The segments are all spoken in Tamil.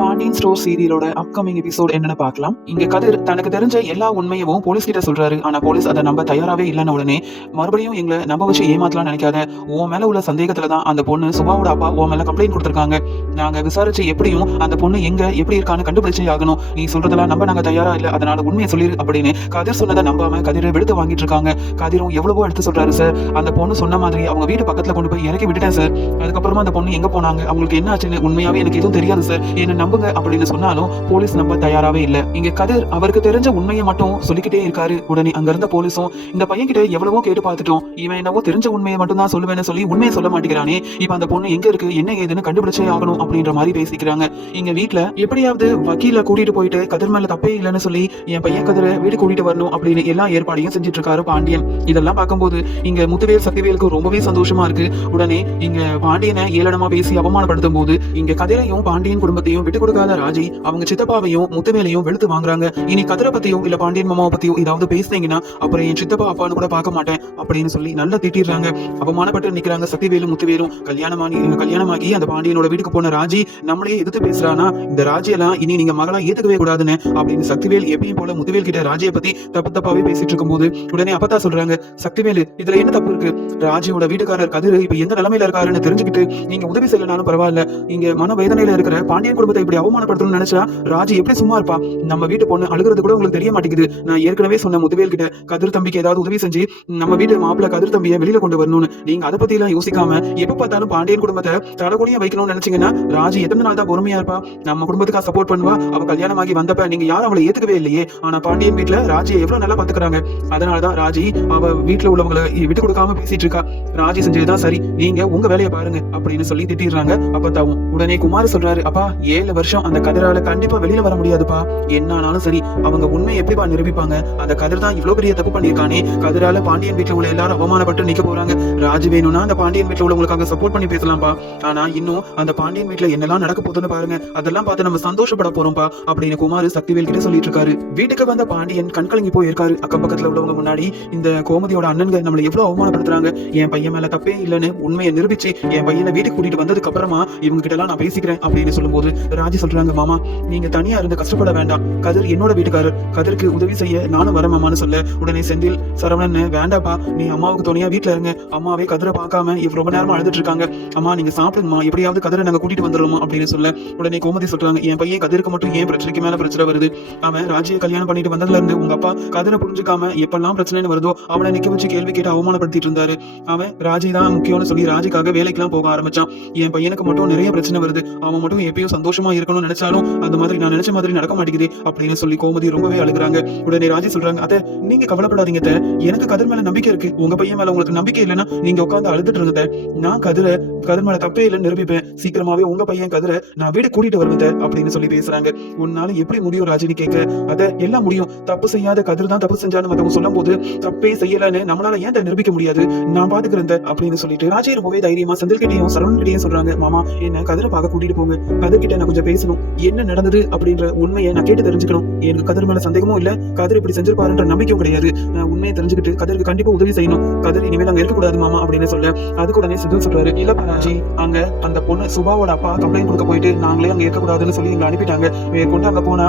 பாண்டியன் ஸ்டோர் சீரியலோட அப்கமிங் எபிசோட் என்னன்னு பார்க்கலாம். இங்க கதிர் தனக்கு தெரிஞ்ச எல்லா உண்மையவும் போலீஸ் கிட்ட சொல்றாரு. ஆனா போலீஸ் அதை நம்ப தயாராவே இல்லைன்னு உடனே மறுபடியும் எங்களை நம்ப வச்சு ஏமாத்தலாம் நினைக்காத. உன் மேல உள்ள சந்தேகத்துல தான் அந்த பொண்ணு சுபாவோட அப்பா உன் மேல கம்ப்ளைண்ட் கொடுத்திருக்காங்க. நாங்க விசாரிச்சு எப்படியும் அந்த பொண்ணு எங்க எப்படி இருக்கான்னு கண்டுபிடிச்சே ஆகணும். நீ சொல்றதெல்லாம் நம்ப நாங்க தயாரா இல்ல, அதனால உண்மையை சொல்லிரு அப்படின்னு கதிர் சொன்னதை நம்பாம கதிரை வெளுத்து வாங்கிட்டு இருக்காங்க. கதிரும் எவ்வளவோ எடுத்து சொல்றாரு. சார், அந்த பொண்ணு சொன்ன மாதிரி அவங்க வீட்டு பக்கத்துல கொண்டு போய் இறக்கி விட்டுட்டேன் சார். அதுக்கப்புறமா அந்த பொண்ணு எங்க போனாங்க, அவங்களுக்கு என்ன ஆச்சுன்னு உண்மையாவே எனக்கு எதுவும் தெரியாது சார், என்ன நம்புங்க அப்படின்னு சொன்னாலும் போலீஸ் நம்ப தயாராவே இல்ல. இங்க கதிர் அவருக்கு தெரிஞ்ச உண்மையை மட்டும் சொல்லிக்கிட்டே இருக்காரு. உடனே அங்க இருந்த போலீஸும் இந்த பையன் கிட்ட எவ்வளவோ கேட்டு பார்த்துட்டோம், இவன் என்னவோ தெரிஞ்ச உண்மையை மட்டும் தான் சொல்லுவேன்னு சொல்லி உண்மையை சொல்ல மாட்டேங்கிறானே, இப்ப அந்த பொண்ணு எங்க இருக்கு என்ன ஏதுன்னு கண்டுபிடிச்சே ஆகணும் அப்படின்ற மாதிரி பேசிக்கிறாங்க. இங்க வீட்டுல எப்படியாவது வக்கீல கூட்டிட்டு போயிட்டு கதிர் மேல தப்பே இல்லைன்னு சொல்லி என் பையன் கதிரை வீடு கூட்டிட்டு வரணும் அப்படின்னு எல்லா ஏற்பாடையும் செஞ்சுட்டு இருக்காரு பாண்டியன். இதெல்லாம் பார்க்கும்போது இங்க முத்துவேல் சக்திவேலுக்கு ரொம்பவே சந்தோஷமா இருக்கு. உடனே இங்க பாண்டியனை ஏளனமா பேசி அவமானப்படுத்தும் போது இங்க கதிரையும் பாண்டியன் குடும்பத்தையும் விட்டு கொடுக்காத ராஜி அவங்க சித்தப்பாவையும் முத்துவேலையும் வெளுத்து வாங்குறாங்க. இனி கதிரை பத்தியோ இல்ல பாண்டியன் மாமாவை பத்தியோ ஏதாவது பேசுனீங்கன்னா அப்புறம் என் சித்தப்பா அப்பான்னு கூட பார்க்க மாட்டேன் அப்படின்னு சொல்லி நல்லா திட்டிடுறாங்க. அவமானப்பட்டு நிக்கிறாங்க சக்திவேலும் முத்துவேலும். கல்யாணமாகி அந்த பாண்டியனோட வீட்டுக்கு போன ராஜி நம்மளே எதிர்த்து பேசுறானா, இந்த ராஜியெல்லாம் இனி நீங்க மகளா ஏத்துக்கவே கூடாதுன்னு அப்படின்னு சக்திவேல் எப்பயும் போல முத்துவேல் கிட்ட ராஜியை பத்தி தப்பாவே பேசிட்டு இருக்கும் போது உடனே அப்பத்தா சொல்றாங்க, சக்திவேலு இதுல என்ன தப்பு இருக்கு, ராஜியோட வீட்டுக்காரர் கதிர் இப்ப எந்த நிலைமையில இருக்காருன்னு தெரிஞ்சுக்கிட்டு நீங்க உதவி செய்யலனாலும் பரவாயில்ல, இங்க மன வேதனையில இருக்கிற பாண்டியன் குடும்பத்தை இப்படி அவமானப்படுத்தணும்னு நினைச்சா ராஜி எப்படி சும்மா இருப்பா, நம்ம வீட்டு பொண்ணு அழுகிறது கூட உங்களுக்கு தெரிய மாட்டேங்குது. நான் ஏற்கனவே சொன்ன முத்துவேல் கிட்ட கதிர் தம்பிக்கு ஏதாவது உதவி செஞ்சு நம்ம வீட்டு மாப்பிள்ள கதிர் தம்பியை வெளியில கொண்டு வரணும்னு. நீங்க அதை பத்தி எல்லாம் யோசிக்காம எப்ப பார்த்தாலும் பாண்டியன் குடும்பத்தை தலகுனியா வைக்கணும்னு நினைச்சீங்கன்னா ராஜி எத்தனை நாள் தான் பொறுமையா இருப்பா, நம்ம குடும்பத்துக்காக சப்போர்ட் பண்ணுவா. அவ கல்யாணமாகி வந்தப்ப நீங்க யாரும் அவளை ஏத்துக்கவே இல்லையே, ஆனா பாண்டியன் வீட்டுல ராஜியை எவ்வளவு நல்லா பாத்துக்கிறாங்க. அதனாலதான் ராஜி அவ வீட்டுல உள்ளவங்களை விட்டு கொடுக்காம பேசிட்டு இருக்கா. ராஜி செஞ்சதுதான் சரி, நீங்க உங்க வேலையை பாருங்க அப்படின்னு சொல்லி திட்டிடுறாங்க அப்பத்தாவும். உடனே குமார் சொல்றாரு, அப்பா 7 வருஷம் அந்த கதிரால கண்டிப்பா வெளியில வர முடியாதுப்பா, என்னானாலும் சரி அவங்க உண்மை எப்படிப்பா நிரூபிப்பாங்க, அந்த கதிர் தான் இவ்வளவு பெரிய தப்பு பண்ணிருக்கானே, கதிரால பாண்டியன் வீட்டுல உள்ள எல்லாரும் அவமானப்பட்டு நிக்க போறாங்க. ராஜி வேணும்னா அந்த பாண்டியன் வீட்டுல உள்ளவங்களுக்காக சப்போர்ட் பண்ணி பேசலாம்ப்பா, ஆனா இன்னும் அந்த பாண்டியன் வீட்டுல என்னெல்லாம் நடக்க போகுதுன்னு பாருங்க, அதெல்லாம் பார்த்து நம்ம சந்தோஷப்பட போறோம்ப்பா அப்படின்னு குமார் சக்திவேல் கிட்ட சொல்லிட்டு இருக்காரு. வீட்டுக்கு வந்த பாண்டியன் கண்கலங்கி போயிருக்காரு. அக்கம் பக்கத்துல உள்ளவங்க முன்னாடி இந்த கோமதியோட அண்ணன்கள் நம்மளை எவ்வளவு அவமானப்படுத்துறாங்க, என் பையன் மேல தப்பே இல்லைன்னு உண்மையை நிரூபிச்சு என் பையனை வீட்டுக்கு கூட்டிட்டு வந்ததுக்கு அப்புறமா இவங்க கிட்ட எல்லாம் நான் பேசிக்கிறேன் அப்படின்னு சொல்லும்போது ராஜி சொல்றாங்க, மாமா நீங்க தனியா இருந்து கஷ்டப்பட வேண்டாம், கதிர் என்னோட வீட்டுக்காரர், கதிருக்கு உதவி செய்ய நானும் வர மாமான்னு சொல்ல உடனே செந்தில் சரவணன், வேண்டாப்பா நீ அம்மாவுக்கு துணையா வீட்டுல இருங்க, அம்மாவே கதிரை பார்க்காம ரொம்ப நேரமா அழுதுட்டு இருக்காங்க, அம்மா நீங்க சாப்பிடுங்கம்மா, எப்படியாவது கதிரை நாங்க கூட்டிட்டு வந்துடுறோமா அப்படின்னு சொல்ல உடனே கோமதி சொல்றாங்க, என் பையன் கதிருக்கு மட்டும் ஏன் பிரச்சனைக்கு மேல பிரச்சனை வருது, அவன் ராஜியை கல்யாணம் பண்ணிட்டு வந்ததுல இருந்து உங்க அப்பா கதிரை புரிஞ்சுக்காம எப்பெல்லாம் பிரச்சனைன்னு வருதோ அவனை நிக்க வச்சு கேள்வி கேட்டு அவமானப்படுத்திட்டு இருந்தாரு. அவன் ராஜி தான் முக்கியம்னு சொல்லி ராஜிக்காக வேலைக்கெல்லாம் போக ஆரம்பிச்சான். என் பையனுக்கு மட்டும் நிறைய பிரச்சனை வருது, அவன் மட்டும் எப்பயும் சந்தோஷமா இருக்கணும்னு நினைச்சாலும் அந்த மாதிரி நான் நினைச்ச மாதிரி நடக்க மாட்டேங்குது அப்படின்னு சொல்லி கோமதி ரொம்பவே அழுகுறாங்க. உடனே ராஜி சொல்றாங்க, அத நீங்க கவலைப்படாதீங்க, எனக்கு கதிர் மேல நம்பிக்கை இருக்கு, உங்க பையன் மேல உங்களுக்கு நம்பிக்கை இல்லைன்னா நீங்க உட்காந்து அழுதுட்டு இருந்த, நான் கதிர் மேல தப்பே இல்லைன்னு நிரூபிப்பேன், சீக்கிரமாவே உங்க பையன் கதிரை நான் வீடு கூட்டிட்டு வருவேன் அப்படின்னு சொல்லி பேசுறாங்க. உன்னால எப்படி முடியும் ராஜினி கேட்க, அத எல்லாம் முடியும், தப்பு செய்யாத கதிர் தான் தப்பு செஞ்சான்னு மத்தவங்க சொல்லும் போது தப்பே செய்யலன்னு நம்மளால ஏன் நிரூபிக்க முடியாது, நான் பாத்துக்கிறேன் அப்படின்னு சொல்லிட்டு ராஜி ரொம்பவே தைரியமா செந்தில் கிட்டையும் சரவணன் கிட்டையும் சொல்றாங்க, மாமா என்ன கதிரை பார்க்க கூட்டிட்டு போங்க, கதிர் கிட்ட நான் கொஞ்சம் பேசணும், என்ன நடந்தது அப்படின்ற உண்மையை நான் கேட்டு தெரிஞ்சுக்கணும், எனக்கு கதிர் மேல சந்தேகமும் இல்ல, கதிர் இப்படி செஞ்சிருப்பாருன்ற நம்பிக்கையும் கிடையாது, நான் உண்மையை தெரிஞ்சுக்கிட்டு கதிருக்கு கண்டிப்பா உதவி செய்யணும், கதிர் இனிமேல் அங்க இருக்கக்கூடாது மாமா அப்படின்னு சொல்ல அதுக்கு உடனே செந்தில் சொல்றாரு, இல்ல ராஜி அங்க அந்த பொண்ணு சுபாவோட அப்பா கம்ப்ளைண்ட் கொடுக்க போயிட்டு நாங்களே அங்க இருக்கக்கூடாதுன்னு சொல்லி எங்களை அனுப்பிட்டாங்க, கொண்டு அங்க போனா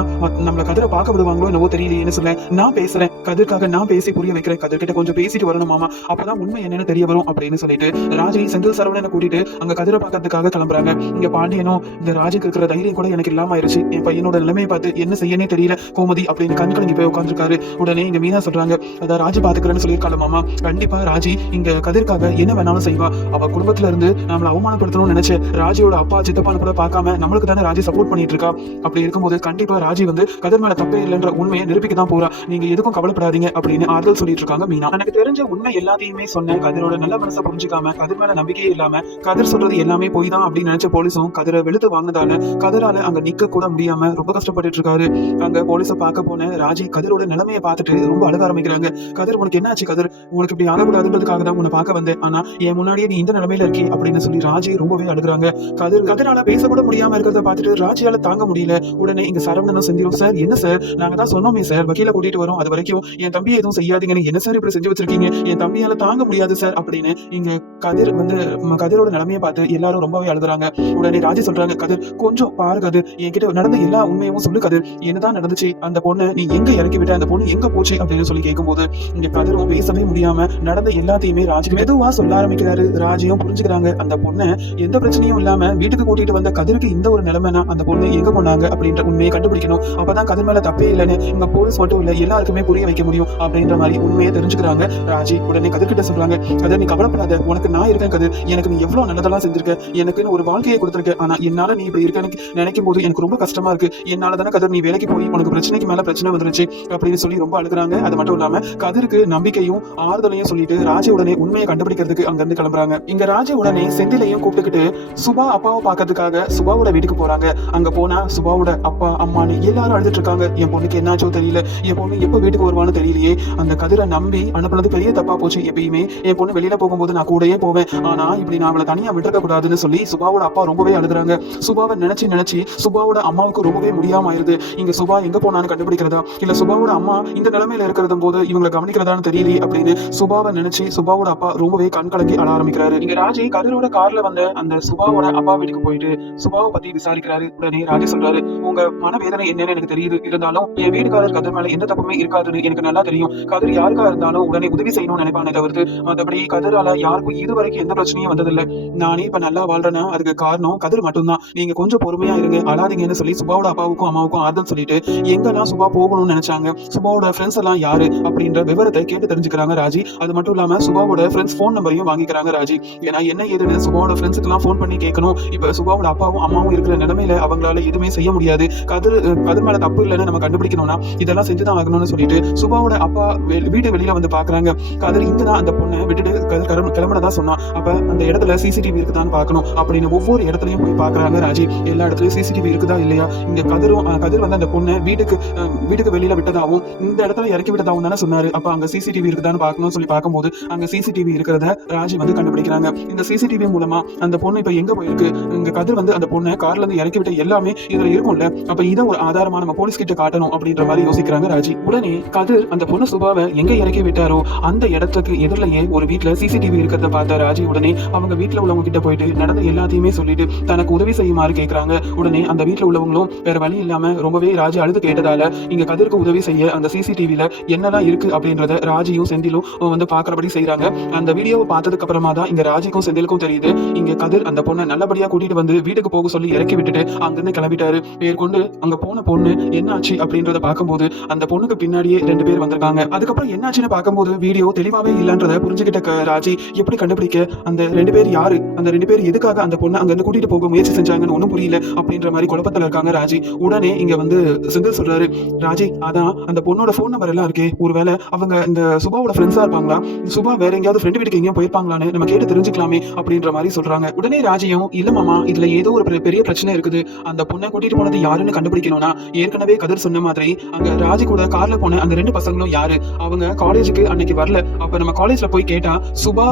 நம்மள கதிரை பார்க்க விடுவாங்களோ என்னவோ தெரியலையேன்னு சொல்ல நான் பேசுறேன், கதிர்க்காக நான் பேசி புரிய வைக்கிறேன், கதிர்கிட்ட கொஞ்சம் பேசிட்டு வரணும் மாமா, அப்பதான் உண்மை என்னன்னு தெரிய வரும் அப்படின்னு சொல்லிட்டு ராஜி செந்தில் சரவணனை கூட்டிட்டு அங்க கதிரை பார்க்கறதுக்காக கிளம்புறாங்க. இங்க பாண்டியனும் இந்த ராஜுக்கு இருக்கிற தைரியம் கூட எனக்கு இல்லாம ஆயிருச்சு, என் பையனோட நிலைமையை பார்த்து என்ன செய்யனே தெரியல கோமதி அப்படின்னு கண்கலங்கி போய் உட்காந்துருக்காரு. உடனே இங்க மீனா சொல்றாங்க, அதான் ராஜி பாத்துக்கிறேன்னு சொல்லியிருக்காள் மாமா, கண்டிப்பா ராஜி இங்க கதிர்க்காக என்ன வேணாலும் செய்வா, அவ குடும்பத்துல இருந்து நம்மளை அவமானப்படுத்தணும்னு நினைச்சு ராஜியோட அப்பா சித்தப்பான்னு கூட பார்க்காம நம்மளுக்கு தானே ராஜி சப்போர்ட் பண்ணிட்டு இருக்கா, அப்படி இருக்கும்போது கண்டிப்பா ராஜி கதிர் மேல தப்பே இல்லைன்ற உண்மையை நிரூபிக்க தான் போறா, நீங்க எதுக்கும் கவலைப்படாதீங்க அப்படின்னு ஆறுதல் சொல்லிட்டு இருக்காங்க மீனா. எனக்கு தெரிஞ்ச உண்மை எல்லாத்தையுமே சொன்ன கதிரோட நல்ல மனசை புரிஞ்சுக்காம கதிர் மேல நம்பிக்கையே இல்லாம கதிர் சொல்றது எல்லாமே போய் தான் அப்படின்னு நினைச்ச போலீஸும் கதிரை வெளுத்து வாங்கினதால கதிரால அங்க நிக்க கூட முடியாம ரொம்ப கஷ்டப்பட்டு இருக்காரு. அங்க போலீஸை பார்க்க போன ராஜி கதிரோட நிலைமையை பார்த்துட்டு ரொம்ப அழுக ஆரம்பிக்கிறாங்க. கதிர் உனக்கு என்ன ஆச்சு கதிர், உனக்கு இப்படி ஆகக்கூடாதுன்றதுக்காக தான் உன்னை பார்க்க வந்தேன், ஆனா என் முன்னாடியே நீ இந்த நிலைமையில இருக்கே அப்படின்னு சொல்லி ராஜி ரொம்பவே அழுகுறாங்க. கதிரால பேசக்கூட முடியாம இருக்கிறத பார்த்துட்டு ராஜியால தாங்க முடியல. உடனே இங்க சரவணனும் செந்திலும், சார் என்ன சார் நாங்க தான் சொன்னோமே சார் வக்கீல கூட்டிட்டு வரோம், அது வரைக்கும் என் தம்பியை எதுவும் செய்யாதீங்கன்னு என்ன சார் இப்படி செஞ்சு வச்சிருக்கீங்க, என் தம்பியால தாங்க முடியாது சார் அப்படின்னு இங்க கதிரோட நிலைமையை பார்த்து எல்லாரும் ரொம்பவே அழுகுறாங்க. உடனே ராஜி சொல்றாங்க, கதிர் கொஞ்சம் பாரு கதிர், என்கிட்ட நடந்த எல்லா உண்மையும் சொல்லு கதிர், என்னதான் நடந்துச்சு, அந்த பொண்ணு நீ எங்க இறக்கி விட்ட, அந்த பொண்ணு எங்க போச்சு அப்படின்னு சொல்லி கேட்கும்போது இங்க கதிரும் பேசவே முடியாம நடந்த எல்லாத்தையுமே ராஜ் மெதுவா சொல்ல ஆரம்பிக்கிறாரு. ராஜியும் புரிஞ்சுக்கிறாங்க, அந்த பொண்ணு எந்த பிரச்சனையும் இல்லாம வீட்டுக்கு கூட்டிட்டு வந்த கதிருக்கு இந்த ஒரு நிலைமைனா அந்த பொண்ணு எங்க போனாங்க அப்படின்ற உண்மையை கண்டுபிடிக்கணும். அப்பதான் கதிர் மேல தப்பே இல்லைன்னு இங்க போலீஸ் மட்டும் இல்ல எல்லாருக்குமே புரிய வைக்க முடியும் அப்படின்ற மாதிரி உண்மையை தெரிஞ்சுக்கிறாங்க ராஜி. உடனே கதிர் கிட்ட சொல்றாங்க, கதிர் நீ கவலைப்படாத, உனக்கு நான் இருக்கேன் கதிர், எனக்கு நீ எவ்வளவு நல்லதெல்லாம் செஞ்சிருக்க, எனக்குன்னு ஒரு வாழ்க்கையை கொடுத்திருக்க, ஆனா என்னால நீ இப்படி இருக்க நினைக்கும் போது எனக்கு ரொம்ப கஷ்டமா இருக்கு. என்னால தானே கதிர் நீ வேலைக்கு போய் உனக்கு பிரச்சனைக்கு மேல பிரச்சனை வந்துருச்சு அப்படின்னு சொல்லி ரொம்ப அழுகுறாங்க. அது மட்டும் இல்லாம கதிருக்கு நம்பிக்கையும் ஆறுதலையும் சொல்லிட்டு ராஜி உடனே உண்மையை கண்டுபிடிக்கிறதுக்கு அங்க இருந்து கிளம்புறாங்க. இங்க ராஜி உடனே செந்திலையும் கூப்பிட்டுக்கிட்டு சுபா அப்பாவை பாக்கிறதுக்காக சுபாவோட வீட்டுக்கு போறாங்க. அங்க போனா சுபாவோட அப்பா அம்மான்னு எல்லாரும் அழுதுட்டு இருக்காங்க. என் பொண்ணுக்கு என்னாச்சோ தெரியல, என் பொண்ணு எப்ப வீட்டுக்கு வருவான்னு தெரியலையே, அந்த கதிரை நம்பி அனுப்புனது பெரிய தப்பா போச்சு. எப்பயுமே என் பொண்ணு வெளியில போகும்போது நான் கூடயே போவேன், ஆனா இப்படி நான் அவளை தனியா விட்டுருக்க கூடாதுன்னு சொல்லி சுபாவோட அப்பா ரொம்பவே அழுகுறாங்க. சுபாவை நினைச்சு சுபாவோட அம்மாவுக்கு ரொம்பவே முடியாம ஆயிருது. இங்க சுபா எங்க போனான்னு கண்டுபிடிக்கிறதா இல்ல சுபாவோட அம்மா இந்த நிலைமையில இருக்கிறது போது இவங்களை கவனிக்கிறதான்னு தெரியலையே அப்படின்னு சுபாவை நினைச்சு சுபாவோட அப்பா ரொம்பவே கண் கலங்கி அழ ஆரம்பிக்கிறாரு. இங்க ராஜி கதிரோட கார்ல வந்த அந்த சுபாவோட அப்பா வீட்டுக்கு போயிட்டு சுபாவை பத்தி விசாரிக்கிறாரு. உடனே ராஜி சொல்றாரு, உங்க மனவேதனை என்னன்னு எனக்கு தெரியுது, இருந்தாலும் என் வீட்டுக்காரர் கதிர் மேல எந்த தப்புமே இருக்காதுன்னு எனக்கு நல்லா தெரியும். கதிர் யாருக்கா இருந்தாலும் உடனே உதவி செய்யணும்னு நினைப்பானே தவிர்த்து மற்றபடி கதிரால யாருக்கும் இதுவரைக்கும் எந்த பிரச்சனையும் வந்ததில்லை. நானே இப்ப நல்லா வாழ்றேன்னா அதுக்கு காரணம் கதிர் மட்டும்தான். நீங்க கொஞ்சம் பொறுமையா இருங்க, அழாதீங்கன்னு சொல்லி சுபாவோட அப்பாவுக்கும் அம்மாவுக்கும் ஆறுதல் சொல்லிட்டு எங்கெல்லாம் சுபா போகணும்னு நினைச்சாங்க, சுபாவோட ஃப்ரெண்ட்ஸ் எல்லாம் யாரு அப்படின்ற விவரத்தை கேட்டு தெரிஞ்சுக்கிறாங்க ராஜி. அது மட்டும் இல்லாம சுபாவோட ஃப்ரெண்ட்ஸ் போன் நம்பரையும் வாங்கிக்கிறாங்க ராஜி. ஏன்னா என்ன ஏதுன்னு சுபாவோட ஃப்ரெண்ட்ஸுக்கு எல்லாம் போன் பண்ணி கேட்கணும். இப்ப சுபாவோட அப்பாவும் அம்மாவும் இருக்கிற நிலைமையில அவங்களால எதுவுமே செய்ய முடியாது. கதிர் மேல தப்பு இல்லைன்னு நம்ம கண்டுபிடிக்கணும்னா இதெல்லாம் செஞ்சுதான் ஆகணும்னு சொல்லிட்டு சுபாவோட அப்பா வீட்டு வெளியில வந்து பாக்குறாங்க. கதிர் இங்கதான் அந்த பொண்ணை விட்டுட்டு கதிர் கிளம்பினதா சொன்னா, அப்ப அந்த இடத்துல சிசிடிவி இருக்குதான்னு பாக்கணும் அப்படின்னு ஒவ்வொரு இடத்துலயும் போய் பாக்குறாங்க ராஜி. எல்லா இடத்துலயும் சிசிடிவி இருக்குதா இல்லையா, இங்க கதிர் வந்து அந்த பொண்ணை வீட்டுக்கு வெளியில விட்டதாவும் இந்த இடத்துல இறக்கி விட்டதாவும் தானே சொன்னாரு. அப்ப அங்க சிசிடிவி இருக்குதான்னு பாக்கணும்னு சொல்லி பார்க்கும்போது அங்க சிசிடிவி இருக்கிறத ராஜி வந்து கண்டுபிடிக்கிறாங்க. இந்த சிசிடிவி மூலமா அந்த பொண்ணு இப்ப எங்க போயிருக்கு, இங்க கதிர் வந்து அந்த பொண்ணை கார்ல இருந்து இறக்கி விட்ட எல்லாமே இதுல இருக்கும்ல, அப்ப இதை ஒரு ஆதாரமா நம்ம போலீஸ் கிட்ட காட்டணும் அப்படின்ற மாதிரி யோசிக்கிறாங்க ராஜி. உடனே கதிர் அந்த பொண்ணு சுபாவை எங்க இறக்கி விட்டாரோ அந்த இடத்துக்கு எதிரிலேயே ஒரு வீட்டுல சிசிடிவி இருக்கிறத பார்த்த ராஜி உடனே அவங்க வீட்டுல உள்ளவங்க கிட்ட போயிட்டு நடந்த எல்லாத்தையுமே சொல்லிட்டு தனக்கு உதவி செய்யுமாறு கேட்கறாங்க. உடனே அந்த வீட்டுல உள்ளவங்களும் வேற வழி இல்லாம ரொம்பவே ராஜி அழுது கேட்டதால இங்க கதிருக்கு உதவி செய்ய அந்த சிசிடிவில என்னெல்லாம் இருக்கு அப்படின்றத ராஜியும் செந்திலும் வந்து பாக்குறபடி செய்யறாங்க. அந்த வீடியோவை பார்த்ததுக்கு அப்புறமா தான் இங்க ராஜிக்கும் செந்திலுக்கும் தெரியுது, இங்க கதிர் அந்த பொண்ணை நல்லபடியா கூட்டிட்டு வந்து வீட்டுக்கு போக சொல்லி இறக்கி விட்டுட்டு அங்கிருந்து கிளம்பிட்டாரு. மேற்கொண்டு அங்க போன பொண்ணு என்னாச்சு அப்படின்றத பார்க்கும்போது அந்த பொண்ணுக்கு பின்னாடியே 2 பேர் வந்திருக்காங்க. அதுக்கப்புறம் என்னாச்சுன்னு பார்க்கும்போது வீடியோ தெளிவாவே இல்லன்றத புரிஞ்சுக்கிட்ட ராஜி எப்படி கண்டுபிடிக்க, அந்த 2 பேர் யாரு, அந்த 2 பேர் எதுக்காக அந்த பொண்ணை அங்க இருந்து கூட்டிட்டு போக முயற்சி செஞ்சாங்கன்னு ஒண்ணும் புரியல அப்படின்ற மாதிரி குழப்பத்துல இருக்காங்க ராஜி. உடனே இங்க வந்து செந்தில் சொல்றாரு, ராஜி அதான் அந்த பொண்ணோட போன் நம்பர் எல்லாம் இருக்கே, ஒருவேளை அவங்க இந்த சுபாவோட ஃப்ரெண்ட்ஸா இருப்பாங்களா, சுபா வேற எங்கேயாவது ஃப்ரெண்ட் வீட்டுக்கு எங்கேயும் போயிருப்பாங்களான்னு நம்ம கேட்டு தெரிஞ்சுக்கலாமே அப்படின்ற மாதிரி சொல்றாங்க. உடனே ராஜியும் இல்ல மாமா, இதுல ஏதோ ஒரு பெரிய பிரச்சனை இருக்குது, அந்த பொண்ணை கூட்டிட்டு போனது யாருன்னு கண்டுபிடிக்கணும்னா ஏற்கனவே கதிர் சொன்ன மாதிரி அங்க ராஜி கூட கார்ல போன அந்த 2 பசங்களும் யாரு, அவங்க காலேஜுக்கு அன்னைக்கு வரல, அப்ப நம்ம காலேஜ்ல போய் கேட்டா சுபா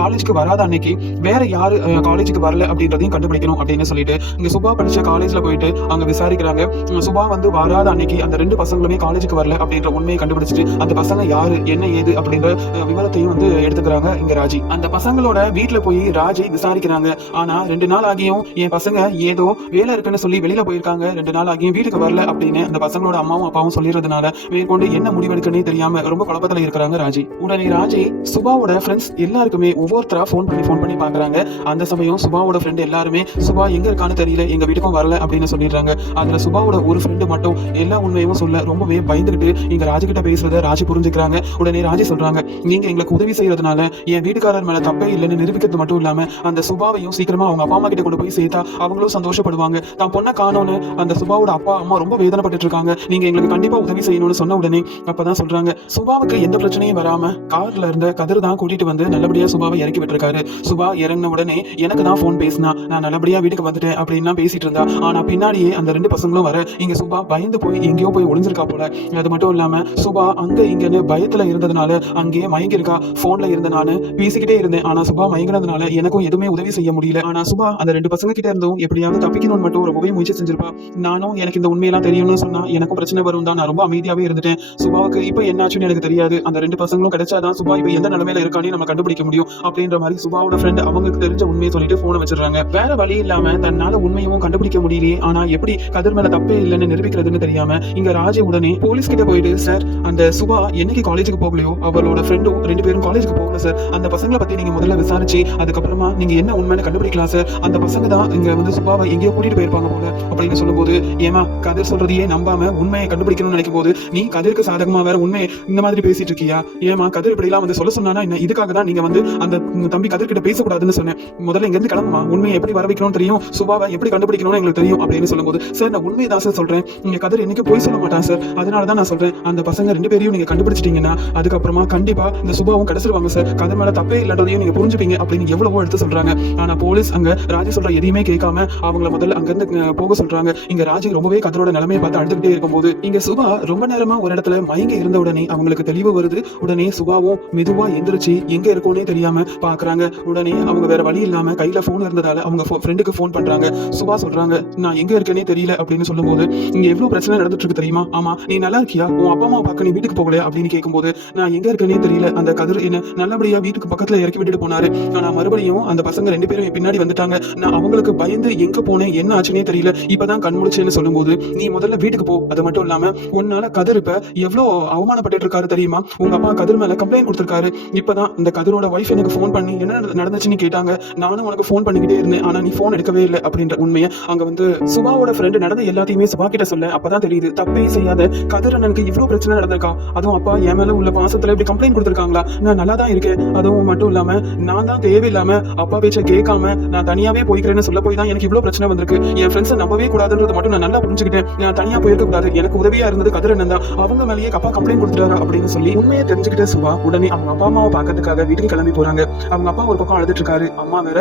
காலேஜுக்கு வராத அன்னைக்கு வேற யாரு காலேஜுக்கு வரல அப்படின்றதையும் கண்டுபிடிக்கணும் அப்படின்னு சொல்லிட்டு இங்க சுபா படிச்ச காலேஜ்ல போயிட்டு அங்க விசாரிக்கிறாங்க. சுபா வந்து வராத அன்னைக்கு அந்த 2 பசங்களுமே காலேஜுக்கு வரல அப்படின்ற உண்மையை கண்டுபிடிச்சிட்டு அந்த பசங்க யாரு என்ன ஏது அப்படின்ற விவரத்தையும் வந்து எடுத்துக்கிறாங்க இங்க ராஜி. அந்த பசங்களோட வீட்டுல போய் ராஜி விசாரிக்கிறாங்க. ஆனா 2 நாள் ஆகியும் என் பசங்க ஏதோ வேலை இருக்குன்னு சொல்லி வெளியில போயிருக்காங்க, 2 நாள் ஆகியும் வீட்டுக்கு வரல அப்படின்னு அந்த பசங்களோட அம்மாவும் அப்பாவும் சொல்லிடுறதுனால மேற்கொண்டு என்ன முடிவெடுக்கனே தெரியாம ரொம்ப குழப்பத்துல இருக்கிறாங்க ராஜி. உடனே ராஜி சுபாவோட ஃப்ரெண்ட்ஸ் எல்லாருக்குமே ஒவ்வொருத்தரா போன் பண்ணி பாக்குறாங்க. அந்த சமயம் சுபாவோட ஃப்ரெண்ட் எல்லாருமே சுபா எங்க இருக்கான்னு தெரியல, எங்க வீட்டுக்கும் வரல அப்படின்னு சொல்லிடுறாங்க. அதுல சுபாவோட ஒரு ஃப்ரெண்டு மட்டும் எல்லா உண்மையும் சொல்ல ரொம்பவே பயந்துகிட்டு இங்க ராஜி கிட்ட பேசுறத ராஜி புரிஞ்சுக்கிறாங்க. உடனே ராஜி சொல்றாங்க, நீங்க எங்களுக்கு உதவி செய்யறதுனால என் வீட்டுக்காரர் மேல தப்பே இல்லைன்னு நிரூபிக்கிறது மட்டும் இல்லாம அந்த சுபாவையும் சீக்கிரமா அவங்க அப்பா அம்மா கிட்ட கொண்டு போய் சேர்த்தா அவங்களும் சந்தோஷப்படுவாங்க. தான் பொண்ணை காணோன்னு அந்த சுபாவோட அப்பா அம்மா ரொம்ப வேதனைப்பட்டு இருக்காங்க, நீங்க எங்களுக்கு கண்டிப்பா உதவி செய்யணும்னு சொன்ன உடனே அப்பதான் சொல்றாங்க, சுபாவுக்கு எந்த பிரச்சனையும் வராம கார்ல இருந்த கதிர் தான் கூட்டிட்டு வந்து நல்லபடியா சுபாவை இறக்கி விட்டுருக்காரு. சுபா இறங்கின உடனே எனக்கு தான் போன் பேசினா, நான் நல்லபடியா வீட்டுக்கு வந்துட்டேன் அப்படின்னு பேசிட்டு இருந்தா, ஆனா பின்னாடியே அந்த 2 பசங்களும் வர இங்க சுபா பயந்து போய் எங்கேயோ போய் ஒளிஞ்சிருக்கா போல. அது மட்டும் இல்லாம சுபா அங்க இங்கன்னு பயத்துல இருந்ததுனால அங்கேயே மயங்கி இருக்கா. போன்ல இருந்த நானு பேசிக்கிட்டே இருந்தேன், ஆனா சுபா மயங்கினதுனால எனக்கும் எதுவுமே உதவி செய்ய முடியல. ஆனா சுபா அந்த 2 பசங்க கிட்ட இருந்தும் எப்படியாவது தப்பிக்கணும்னு மட்டும் ரொம்பவே முயற்சி செஞ்சிருப்பா. நானும் எனக்கு இந்த உண்மையெல்லாம் தெரியும்னு சொன்னா எனக்கும் பிரச்சனை வரும் தான் நான் ரொம்ப அமைதியாவே இருந்துட்டேன். சுபாவுக்கு இப்ப என்னாச்சுன்னு எனக்கு தெரியாது, அந்த 2 பசங்களும் கிடைச்சாதான் சுபா இப்ப எந்த நிலைமையில இருக்கானே நம்ம கண்டுபிடிக்க முடியும் அப்படின்ற மாதிரி சுபாவோட ஃப்ரெண்ட் அவங்களுக்கு தெரிஞ்ச உண்மையை சொல்லிட்டு போனை வச்சிடறாங்க. வேற வழி இல்லாம தன்னால உண்மையும் கண்டுபிடிக்க முடியலையே, ஆனா எப்படி கதிர் மேல தப்பே இல்லைன்னு நிரூபிக்கிறதுன்னு தெரியாம இங்க ராஜி உடனே போலீஸ் கிட்ட போயிட்டு, சார் அந்த சுபா என்னைக்கு காலேஜுக்கு போகலையோ அவளோட ஃப்ரெண்டும் 2 பேரும் காலேஜுக்கு போகல சார். அந்த பசங்களை பத்தி நீங்க முதல்ல விசாரிச்சு அதுக்கப்புறமா நீங்க என்ன உண்மைன்னு கண்டுபிடிக்கலாம் சார். அந்த பசங்க தான் இங்க வந்து சுபாவை எங்கேயோ கூட்டிட்டு போயிருப்பாங்க போல அப்படின்னு சொல்லும்போது, ஏமா கதிர் சொல்றதையே நம்பாம உண்மையை கண்டுபிடிக்கணும்னு நினைக்கும் போது நீ கதிருக்கு சாதகமா வேற உண்மையை இந்த மாதிரி பேசிட்டு இருக்கியா? ஏமா கதிர் இப்படி எல்லாம் வந்து சொல்ல சொன்னா என்ன? இதுக்காக தான் நீங்க வந்து அந்த தம்பி கதிர் கிட்ட பேசக்கூடாதுன்னு சொன்னேன். முதல்ல இங்க இருந்து கிளம்புமா, உண்மையை எப்படி வர வைக்கணும்னு தெரியும், சுபாவை எப்படி கண்டுபிடிக்கணும்னு எங்களுக்கு தெரியும் அப்படின்னு சொல்லும்போது, சார் நான் உண்மையை தான் சார் சொல்றேன், நீங்க கதிர் என்னைக்கு போய் சொல்ல மாட்டான் சார், அதனாலதான் நான் சொல்றேன் அந்த பசங்க 2 பேரையும் நீங்க கண்டுபிடிச்சிட்டீங்கன்னா அதுக்கப்புறமா கண்டிப்பா இந்த சுபாவும் கிடைச்சிருவாங்க சார், கதிர் மேல தப்பே இல்லன்றதையும் நீங்க புரிஞ்சுப்பீங்க அப்படின்னு எவ்வளவோ எடுத்து சொல்றாங்க. ஆனா போலீஸ் அங்க ராஜி சொல்ற எதையுமே கேட்காம அவங்கள முதல்ல அங்க இருந்து போக சொல்றாங்க. இங்க ராஜி ரொம்பவே கதிரோட நிலைமையை பார்த்து அழுதுகிட்டே இருக்கும்போது இங்க சுபா ரொம்ப நேரமா ஒரு இடத்துல மயங்கி இருந்த உடனே அவங்களுக்கு தெளிவு வருது. உடனே சுபாவும் மெதுவா எந்திரிச்சு எங்க இருக்கோனே தெரியாம பாக்குறாங்க. உடனே அவங்க வேற வழி இல்லாம கையில போன் இருந்ததால அவங்க ஃப்ரெண்டுக்கு போன் பண்றாங்க. சுபா சொல்றாங்க, நான் எங்க இருக்கேனே தெரியல அப்படின்னு சொல்லும்போது, இங்க எவ்வளவு பிரச்சனை நடந்துட்டு இருக்கு தெரியுமா? ஆமா நீ நல்லா இருக்கியா, உன் அப்பா அம்மா பார்க்க நீ வீட்டுக்கு போகலையா அப்படின்னு கேட்கும்போது, நான் எங்க இருக்கேனே தெரியல, அந்த கதிர் என்ன நல்லபடியா வீட்டுக்கு பக்கத்துல இறக்கி விட்டுட்டு போனாரு, ஆனா மறுபடியும் அந்த பசங்க 2 பேரும் பின்னாடி வந்துட்டாங்க, நான் அவங்களுக்கு பயந்து எங்க போனேன் என்ன ஆச்சுன்னே தெரியல, இப்பதான் கண் முழிச்சேன்னு சொல்லும்போது, நீ முதல்ல வீட்டுக்கு போ, அது மட்டும் இல்லாம உன்னால கதிர் இப்ப எவ்வளவு அவமானப்பட்டு இருக்காரு தெரியுமா, உங்க அப்பா கதிர் மேல கம்ப்ளைண்ட் கொடுத்திருக்காரு, இப்பதான் இந்த கதிரோட வைஃப் எனக்கு போன் பண்ணி என்ன நடந்துச்சுன்னு கேட்டாங்க, நானும் உனக்கு போன் பண்ணிக்கிட்டே இருந்தேன், ஆனா நீ போன் எடுக்கவே இல்லை அப்படின்ற உண்மையை அங்க வந்து சுபாவோட ஃப்ரெண்டு நடந்த எல்லாத்தையுமே சுபா கிட்ட சொல்ல, அப்பதான் தெரியுது தப்பே செய்யாத கதிர் அண்ணனுக்கு இவ்வளவு பிரச்சனை நடந்திருக்கா, அதுவும் அப்பா என் மேல உள்ள பாசத்துல இப்படி கம்ப்ளைண்ட் கொடுத்திருக்காங்களா, நான் நல்லா தான் இருக்கேன், அதுவும் மட்டும் இல்லாம நான் தான் தேவையில்லாம அப்பா பேச்ச கேட்காம நான் தனியாவே போய்க்கிறேன்னு சொல்ல போய் தான் எனக்கு இவ்வளவு பிரச்சனை வந்திருக்கு, என் ஃப்ரெண்ட்ஸை நம்பவே கூடாதுன்றது மட்டும் நான் நல்லா புரிஞ்சுக்கிட்டேன், நான் தனியா போயிருக்க கூடாது, எனக்கு உதவியா இருந்தது கதிர் அண்ணன் தான், அவங்க மேலேயே அப்பா கம்ப்ளைண்ட் கொடுத்துட்டாரா அப்படின்னு சொல்லி உண்மையை தெரிஞ்சுக்கிட்ட சுபா உடனே அவங்க அப்பா அம்மாவை பார்க்கறதுக்காக வீட்டுக்கு கிளம்பி போறாங்க. அவங்க அப்பா ஒரு பக்கம் அழுதுட்டு இருக்காரு, அம்மா வேற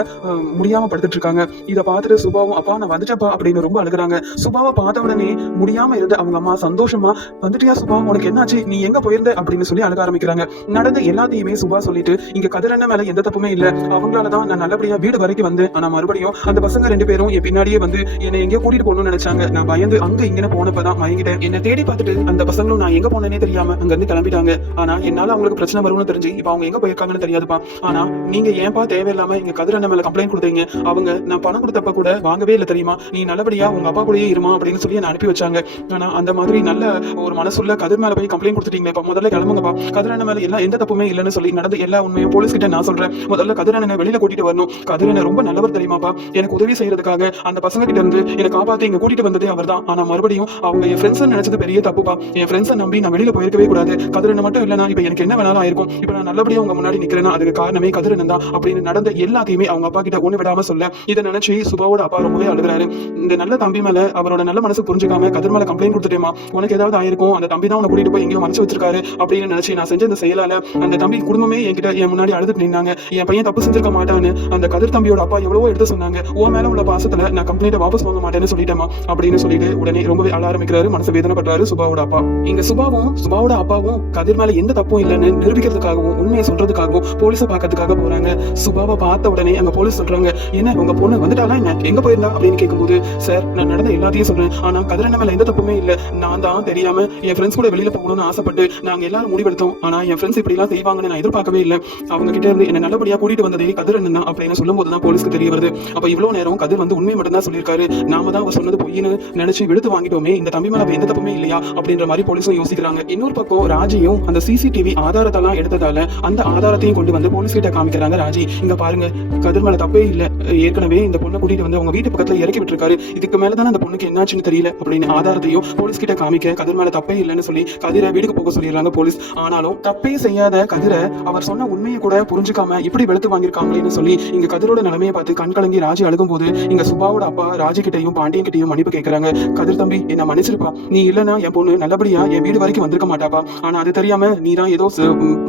முடியாம படுத்துட்டு இருக்காங்க. இதை பார்த்துட்டு சுபாவும், அப்பா நான் வந்துட்டப்பா அப்படின்னு ரொம்ப அழுகுறாங்க. சுபாவை பார்த்த உடனே முடியாம இருந்து அவங்க அம்மா சந்தோஷமா, வந்துட்டியா சுபா, உனக்கு என்னாச்சு, நீ எங்க போயிருந்த அப்படின்னு சொல்லி அழுக ஆரம்பிக்கிறாங்க. நடந்த எல்லாத்தையுமே சுபா சொல்லிட்டு, இங்க கதிரண்ண மேல எந்த தப்புமே இல்ல, அவங்களாலதான் நான் நல்லபடியா வீடு வரைக்கும் வந்தேன், ஆனா மறுபடியும் அந்த பசங்க 2 பேரும் என் பின்னாடியே வந்து என்னை எங்கேயோ கூட்டிட்டு போகணும்னு நினைச்சாங்க, நான் பயந்து அங்க இங்கன்னு போனப்பதான் மயங்கிட்டேன், என்ன தேடி பார்த்துட்டு அந்த பசங்களும் நான் எங்க போனேனே தெரியாம அங்க இருந்து கிளம்பிட்டாங்க, ஆனா என்னால அவங்களுக்கு பிரச்சனை வரும்னு தெரிஞ்சு இப்ப அவங்க எங்க போயிருக்காங்கன்னு தெரியாதுப்பா, ஆனா நீங்க ஏன்பா தேவையில்லாம எங்க கதிரண்ண மேல கம்ப்ளைண்ட் கொடுத்தீங்க, அவங்க நான் பணம் கொடுத்தப்ப கூட வாங்கவே இல்லை தெரியுமா, நீ நல்லபடியா உங்க அப்பா கூடயே இருமா அப்படின்னு சொல்லி என்ன அனுப்பி வச்சாங்க, ஆனா அந்த மாதிரி நல்ல ஒரு மனசுள்ள கதிர் மேல போய் கம்ப்ளைண்ட் கொடுத்துட்டீங்களே, இப்ப முதல்ல கிளம்புங்கப்பா, கதிரண்ண மேல எல்லாம் எந்த தப்புமே இல்லைன்னு சொல்லி நடந்த எல்லா உண்மையும் போலீஸ் கிட்ட நான் சொல்றேன், முதல்ல கதிரண்ணனை வெளியில கூட்டிட்டு வரணும், கதிரண்ண ரொம்ப நல்லவர் தெரியுமாப்பா, எனக்கு உதவி செய்யறதுக்காக அந்த பசங்க கிட்ட இருந்து என்னை காப்பாத்தி இங்க கூட்டிட்டு வந்ததே அவர் தான், ஆனா மறுபடியும் அவங்க என் ஃப்ரெண்ட்ஸ் நினைச்சது பெரிய தப்புப்பா, என் ஃப்ரெண்ட்ஸை நம்பி நான் வெளியில போயிருக்கவே கூடாது, கதிரண்ண மட்டும் இல்லைனா இப்ப எனக்கு என்ன வேணாலும் ஆயிருக்கும், இப்ப நான் நல்லபடியா உங்க முன்னாடி நிக்கிறேன்னா அதுக்கு காரணமே கதிரண்ணன் தான் அப்படின்னு நடந்த எல்லாத்தையுமே அவங்க அப்பா கிட்ட ஒண்ணு விடாம சொல்ல, இதை நினைச்சு சுபாவோட அப்பா ரொம்பவே அழுகிறாரு. இந்த நல்ல தம்பி மேல அவரோட நல்ல மனசு புரிஞ்சுக்காம கதிர் மேல கம்ப்ளைண்ட் கொடுத்துட்டேமா, உனக்கு ஏதாவது ஆயிருக்கும், அந்த தம்பி தான் உன்னை கூட்டிட்டு போய் எங்கேயோ மறைச்சு வச்சிருக்காரு அப்படின்னு நினைச்சு நான் செஞ்ச இந்த செயலால அந்த தம்பி குடும்பமே என்கிட்ட என் முன்னாடி அழுதுட்டு நின்னாங்க, என் பையன் தப்பு செஞ்சிருக்க மாட்டான்னு அந்த கதிர் தம்பியோட அப்பா எவ்வளவோ எடுத்து சொன்னாங்க, உன் மேல உள்ள பாசத்துல நான் கம்ப்ளைண்ட் வாபஸ் வாங்க மாட்டேன்னு சொல்லிட்டேமா அப்படின்னு சொல்லிட்டு உடனே ரொம்பவே அழ ஆரம்பிக்கிறாரு, மனசு வேதனைப்படுறாரு சுபாவோட அப்பா. இங்க சுபாவும் சுபாவோட அப்பாவும் கதிர் மேல எந்த தப்பும் இல்லைன்னு நிரூபிக்கிறதுக்காகவும் உண்மையை சொல்றதுக்காகவும் போலீஸை பார்க்கறதுக்காக போறாங்க. சுபாவை பார்த்த உடனே அங்க போலீஸ் சொல்றாங்க, என்ன உங்க பொண்ணு வந்துட்டாலா என்ன, எங்க போயிருந்தா அப்படின்னு கேட்கும்போது, சார் நான் நடந்த எல்லாத்தையும் சொல்றேன், ஆனா கதிரண்ண மேல எந்த தப்புமே இல்ல, நான் தான் தெரியாம என் ஃப்ரெண்ட்ஸ் கூட வெளியில போகணும்னு ஆசைப்பட்டு நாங்க எல்லாரும் முடிவெடுத்தோம், ஆனா என் ஃப்ரெண்ட்ஸ் இப்படி எல்லாம் செய்வாங்கன்னு நான் எதிர்பார்க்கவே இல்லை, அவங்க கிட்ட இருந்து என்ன நல்லபடியா கூட்டிட்டு வந்ததே கதிரண்ணன் தான் அப்படின்னு சொல்லும் போதுதான் போலீஸ்க்கு தெரிய வருது. அப்ப இவ்வளவு நேரம் கதிர் வந்து உண்மை மட்டும் தான் சொல்லியிருக்காரு, நாம தான் அவர் சொன்னது பொய்னு நினைச்சு விடுத்து வாங்கிட்டோமே, இந்த தம்பி மேல எந்த தப்புமே இல்லையா அப்படின்ற மாதிரி போலீஸும் யோசிக்கிறாங்க. இன்னொரு பக்கம் ராஜியும் அந்த சிசிடிவி ஆதாரத்தெல்லாம் எடுத்ததால அந்த ஆதாரத்தையும் கொண்டு வந்து போலீஸ் கிட்ட காமிக்கிறாங்க. ராஜி இங்க பாருங்க, கதிர் மேல தப்பே இல்ல, ஏற்கனவே இந்த பொண்ணை கூட்டிட்டு வந்து அவங்க வீட்டு பக்கத்துல இறக்கி விட்டுருக்காரு, இதுக்கு மேலதான் அந்த பொண்ணுக்கு என்னாச்சுன்னு தெரியல அப்படின்னு ஆதாரத்தையும் போலீஸ் கிட்ட காமிக்க கதிர் மேல தப்பே இல்லைன்னு சொல்லி கதிரை வீட்டுக்கு போக சொல்லிடுறாங்க போலீஸ். ஆனாலும் தப்பே செய்யாத கதிரை அவர் சொன்ன உண்மையை கூட புரிஞ்சுக்காம இப்படி வெளுத்து வாங்கியிருக்காங்களேன்னு சொல்லி இங்க கதிரோட நிலைமையை பார்த்து கண் கலங்கி ராஜி அழுகும் போது இங்க சுபாவோட அப்பா ராஜி கிட்டையும் பாண்டியன் கிட்டையும் மன்னிப்பு கேட்கறாங்க. கதிர் தம்பி என்ன மன்னிச்சிருப்பா, நீ இல்லன்னா என் பொண்ணு நல்லபடியா என் வீடு வரைக்கும் வந்திருக்க மாட்டாப்பா, ஆனா அது தெரியாம நீ தான் ஏதோ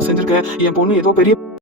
செஞ்சிருக்க, என் பொண்ணு ஏதோ பெரிய